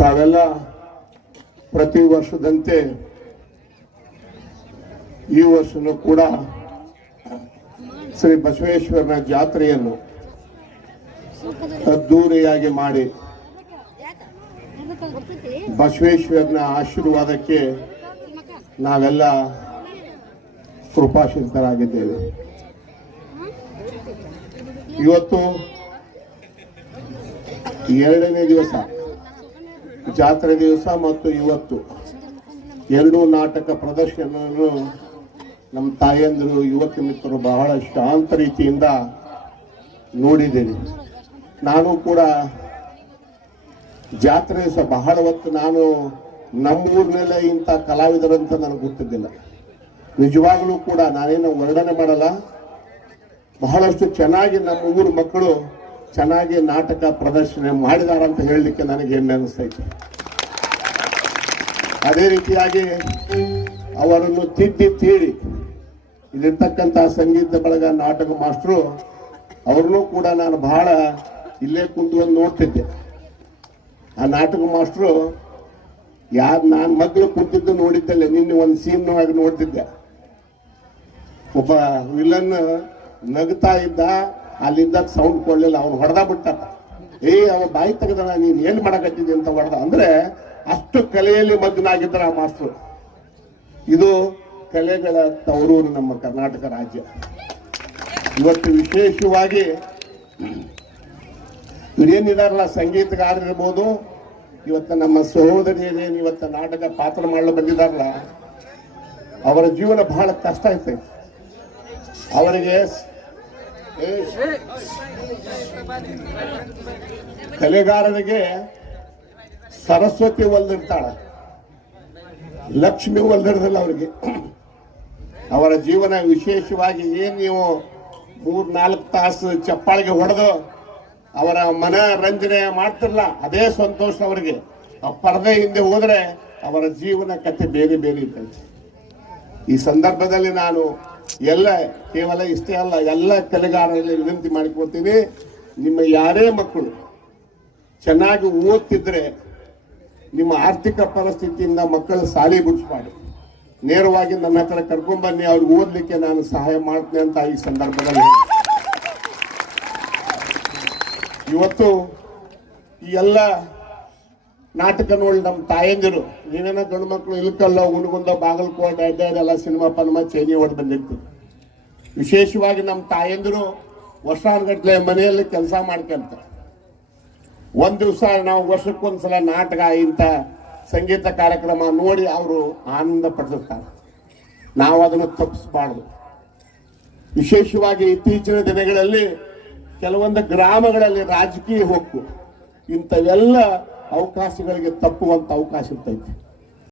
ತಾವೆಲ್ಲ ಪ್ರತಿ ವರ್ಷದಂತೆ ಈ ವರ್ಷನೂ ಕೂಡ ಶ್ರೀ ಬಸವೇಶ್ವರನ ಜಾತ್ರೆಯನ್ನು ಅದ್ದೂರಿಯಾಗಿ ಮಾಡಿ ಬಸವೇಶ್ವರನ ಆಶೀರ್ವಾದಕ್ಕೆ ನಾವೆಲ್ಲ ಕೃಪಾಶೀಲರಾಗಿದ್ದೇವೆ ಇವತ್ತು ಎರಡನೇ ದಿವಸ. ಜಾತ್ರೆ ದಿವಸ ಮತ್ತು ಇವತ್ತು ಎರಡೂ ನಾಟಕ ಪ್ರದರ್ಶನವನ್ನು ನಮ್ಮ ತಾಯಂದಿರು, ಯುವತಿ ಮಿತ್ರರು ಬಹಳ ಶಾಂತ ರೀತಿಯಿಂದ ನೋಡಿದ್ದೀನಿ. ನಾನು ಕೂಡ ಜಾತ್ರೆ ದಿವಸ ಬಹಳ ಹೊತ್ತು ನಾನು ನಮ್ಮೂರಿನಲ್ಲೇ ಇಂಥ ಕಲಾವಿದರಂತ ನನಗೆ ಗೊತ್ತಿದ್ದಿಲ್ಲ. ನಿಜವಾಗ್ಲೂ ಕೂಡ ನಾನೇನು ವರ್ಣನೆ ಮಾಡಲ್ಲ. ಬಹಳಷ್ಟು ಚೆನ್ನಾಗಿ ನಮ್ಮ ಊರು ಮಕ್ಕಳು ಚೆನ್ನಾಗಿ ನಾಟಕ ಪ್ರದರ್ಶನ ಮಾಡಿದಾರ ಅಂತ ಹೇಳಲಿಕ್ಕೆ ನನಗೆ ಹೆಮ್ಮೆ ಅನಿಸ್ತೈತೆ ಅದೇ ರೀತಿಯಾಗಿ ಅವರನ್ನು ತಿದ್ದಿ ತೀಡಿ ಇಲ್ಲಿರ್ತಕ್ಕಂಥ ಸಂಗೀತ ಬಳಗ ನಾಟಕ ಮಾಸ್ಟ್ರು ಅವ್ರನ್ನೂ ಕೂಡ ನಾನು ಬಹಳ ಇಲ್ಲೇ ಕುಂತ್ಕೊಂಡು ನೋಡ್ತಿದ್ದೆ. ಆ ನಾಟಕ ಮಾಸ್ಟ್ರು ಯಾರು ನಾನು ಮೊದಲು ಕುಂತಿದ್ದು ನೋಡಿದ್ದಲ್ಲ, ನಿನ್ನೆ ಒಂದು ಸೀನ್ ಆಗಿ ನೋಡ್ತಿದ್ದೆ. ಒಬ್ಬ ವಿಲನ್ ನಗ್ತಾ ಇದ್ದ ಅಲ್ಲಿಂದ ಸೌಂಡ್ ಕೊಡ್ಲಿಲ್ಲ, ಅವ್ನು ಹೊಡೆದ ಬಿಟ್ಟ ಏ, ಅವ ಬಾಯಿ ತೆಗೆದ ನೀನ್ ಏನ್ ಮಾಡಕತ್ತಿದ್ದಿ ಅಂತ ಹೊಡೆದ. ಅಂದ್ರೆ ಅಷ್ಟು ಕಲೆಯಲ್ಲಿ ಮಗ್ನಾಗಿದ್ದ ಆ ಮಾಸ್ಟರ್. ಇದು ಕಲೆಗಳ ತವರೂರು ನಮ್ಮ ಕರ್ನಾಟಕ ರಾಜ್ಯ. ಇವತ್ತು ವಿಶೇಷವಾಗಿ ಇವ್ರೇನಿದಾರಲ್ಲ ಸಂಗೀತಗಾರರಿರ್ಬೋದು ಇವತ್ತು ನಮ್ಮ ಸಹೋದರಿಯರೇನು ಇವತ್ತು ನಾಟಕ ಪಾತ್ರ ಮಾಡಲು ಬಂದಿದಾರಲ್ಲ, ಅವರ ಜೀವನ ಬಹಳ ಕಷ್ಟ ಐತೆ. ಅವರಿಗೆ ಕಲೆಗಾರರಿಗೆ ಸರಸ್ವತಿ ಒಲ್ದಿರ್ತಾಳ ಲಕ್ಷ್ಮಿ ಒಲ್ದಿರ್ದಿಲ್ಲ ಅವರಿಗೆ. ಅವರ ಜೀವನ ವಿಶೇಷವಾಗಿ ಏನ್ ನೀವು ಮೂರ್ ನಾಲ್ಕು ತಾಸು ಚಪ್ಪಾಳಿಗೆ ಹೊಡೆದು ಅವರ ಮನರಂಜನೆ ಮಾಡ್ತಿರಲ್ಲ ಅದೇ ಸಂತೋಷ ಅವರಿಗೆ. ಪರದೆ ಹಿಂದೆ ಹೋದ್ರೆ ಅವರ ಜೀವನ ಕತೆ ಬೇರೆ ಬೇರೆ ಇರ್ತೈತೆ. ಈ ಸಂದರ್ಭದಲ್ಲಿ ನಾನು ಎಲ್ಲ ಕೇವಲ ಇಷ್ಟೇ ಅಲ್ಲ, ಎಲ್ಲ ಕಲೆಗಾರರಲ್ಲಿ ವಿನಂತಿ ಮಾಡಿಕೊಳ್ತೀನಿ ನಿಮ್ಮ ಯಾರೇ ಮಕ್ಕಳು ಚೆನ್ನಾಗಿ ಓದ್ತಿದ್ರೆ ನಿಮ್ಮ ಆರ್ಥಿಕ ಪರಿಸ್ಥಿತಿಯಿಂದ ಮಕ್ಕಳ ಸಾಲಿ ಬಿಡಿಸ್ಬಾರ್ದು ನೇರವಾಗಿ ನನ್ನ ಹತ್ರ ಕರ್ಕೊಂಡ್ಬನ್ನಿ ಅವ್ರಿಗೆ ಓದಲಿಕ್ಕೆ ನಾನು ಸಹಾಯ ಮಾಡ್ತೇನೆ ಅಂತ ಈ ಸಂದರ್ಭದಲ್ಲಿ ಇವತ್ತು ಈ ಎಲ್ಲ ನಾಟಕ ನೋಡಿ ನಮ್ಮ ತಾಯಂದಿರು ನೀವೇನೋ ಗಂಡು ಮಕ್ಕಳು ಇಲ್ಕಲ್ಲ ಉಣ್ಗುಂದ ಬಾಗಲಕೋಟೆ ಅಡ್ಡಾಡೆಲ್ಲ ಸಿನಿಮಾ ಪನ್ಮ, ಚೈನಿ ಹೊಡೆದು ಬಂದಿರ್ತೀವಿ ವಿಶೇಷವಾಗಿ ನಮ್ಮ ತಾಯಂದಿರು ವರ್ಷಾನುಗಟ್ಲೆ ಮನೆಯಲ್ಲಿ ಕೆಲಸ ಮಾಡ್ಕೊಂತಾರೆ ಒಂದ್ ದಿವಸ ನಾವು ವರ್ಷಕ್ಕೊಂದ್ಸಲ ನಾಟಕ, ಇಂಥ ಸಂಗೀತ ಕಾರ್ಯಕ್ರಮ ನೋಡಿ ಅವರು ಆನಂದ ಪಡಿಸುತ್ತಾರೆ ನಾವು ಅದನ್ನು ತಪ್ಪಿಸಬಾರ್ದು ವಿಶೇಷವಾಗಿ ಇತ್ತೀಚಿನ ದಿನಗಳಲ್ಲಿ ಕೆಲವೊಂದು ಗ್ರಾಮಗಳಲ್ಲಿ ರಾಜಕೀಯ ಹೊಕ್ಕು, ಇಂಥವೆಲ್ಲ ಅವಕಾಶಗಳಿಗೆ ತಪ್ಪುವಂಥ ಅವಕಾಶ ಇರ್ತೈತಿ.